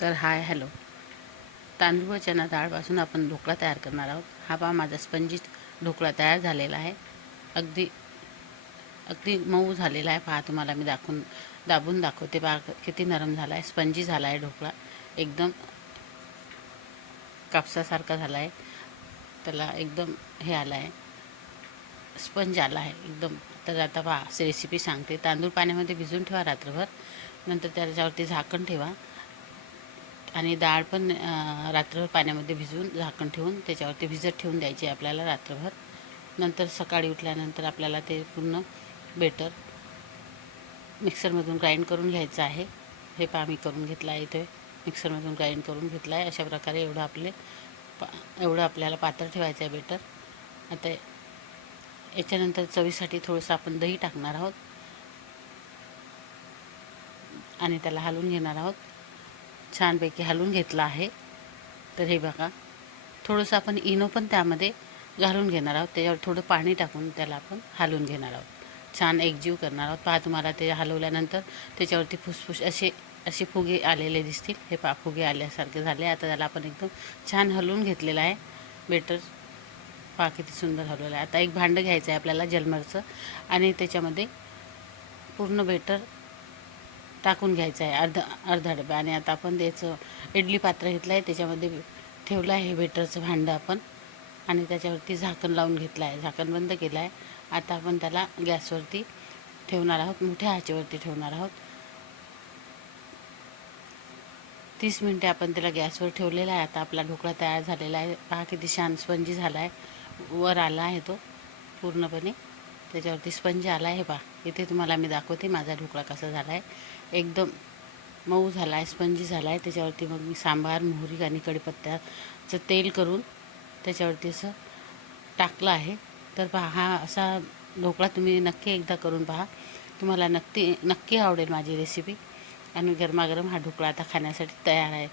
तर hi hello. तांदूळ व चणा डाळपासून आपण ढोकळा तयार करणार आहोत. हा पहा माझा स्पंजी ढोकळा तयार झालेला आहे. अगदी अगदी मऊ झालेला आहे. पहा तुम्हाला मी दाबून दाखवते. पहा किती नरम झाला आहे, स्पंजी झाला आहे ढोकळा. एकदम कापसासारखा झाला आहे. त्याला एकदम हे आलं आहे, स्पंज आला आहे एकदम. तर आता पहा रेसिपी सांगते. तांदूळ पाण्यामध्ये भिजवून ठेवा रात्रभर. नंतर त्याच्यावरती झाकण ठेवा आणि डाळ पण रात्रभर पाण्यामध्ये भिजवून झाकण ठेवून त्याच्यावरती भिजत ठेवून द्यायची आपल्याला रात्रभर. नंतर सकाळी उठल्यानंतर आपल्याला ते पूर्ण बेटर मिक्सरमधून ग्राइंड करून घ्यायचं आहे. हे पहा मी करून घेतलं आहे. इथे मिक्सरमधून ग्राइंड करून घेतलं आहे. अशा प्रकारे एवढं आपल्याला पातळ ठेवायचं आहे बेटर. आता याच्यानंतर चवीसाठी थोडंसं आपण दही टाकणार आहोत आणि त्याला हलवून घेणार आहोत. छानपैकी हलवून घेतलं आहे. तर हे बघा, थोडंसं आपण इनो पण त्यामध्ये घालून घेणार आहोत. त्याच्यावर थोडं पाणी टाकून त्याला आपण हलवून घेणार आहोत. छान एकजीव करणार आहोत. पहा तुम्हाला ते हलवल्यानंतर त्याच्यावरती फुसफुस असे फुगे आलेले दिसतील. हे पहा फुगे आल्यासारखे झाले. आता त्याला आपण एकदम छान हलवून घेतलेलं आहे बेटर. पहा किती सुंदर हलवलं आहे. आता एक भांडं घ्यायचं आहे आपल्याला जलमरचं आणि त्याच्यामध्ये पूर्ण बेटर टाकून घ्यायचं आहे, अर्धा डबा. आणि आता आपण त्याचं इडली पात्र घेतलं आहे, त्याच्यामध्ये ठेवलं आहे हे बेटरचं भांडं आपण आणि त्याच्यावरती झाकण लावून घेतलं आहे. झाकण बंद केलं आहे. आता आपण त्याला गॅसवरती ठेवणार आहोत, मोठ्या आचेवरती ठेवणार आहोत. 30 मिनटे आपण त्याला गॅसवर ठेवलेला आहे. आता आपला ढोकळा तयार झालेला आहे. पहा किती छान स्पंजी झाला आहे. वर आला आहे तो पूर्णपणे, त्याच्यावरती स्पंज आला आहे. पहा इथे तुम्हाला मी दाखवते माझा ढोकळा कसा झाला आहे. एकदम मऊ झाला आहे, स्पंजी झाला आहे. त्याच्यावरती मग मी सांबार, मोहरी आणि कढीपत्त्याचं तेल करून त्याच्यावरती असं टाकलं आहे. तर पहा हा असा ढोकळा तुम्ही नक्की एकदा करून पहा. तुम्हाला नक्की आवडेल माझी रेसिपी. आणि गरमागरम हा ढोकळा आता खाण्यासाठी तयार आहे.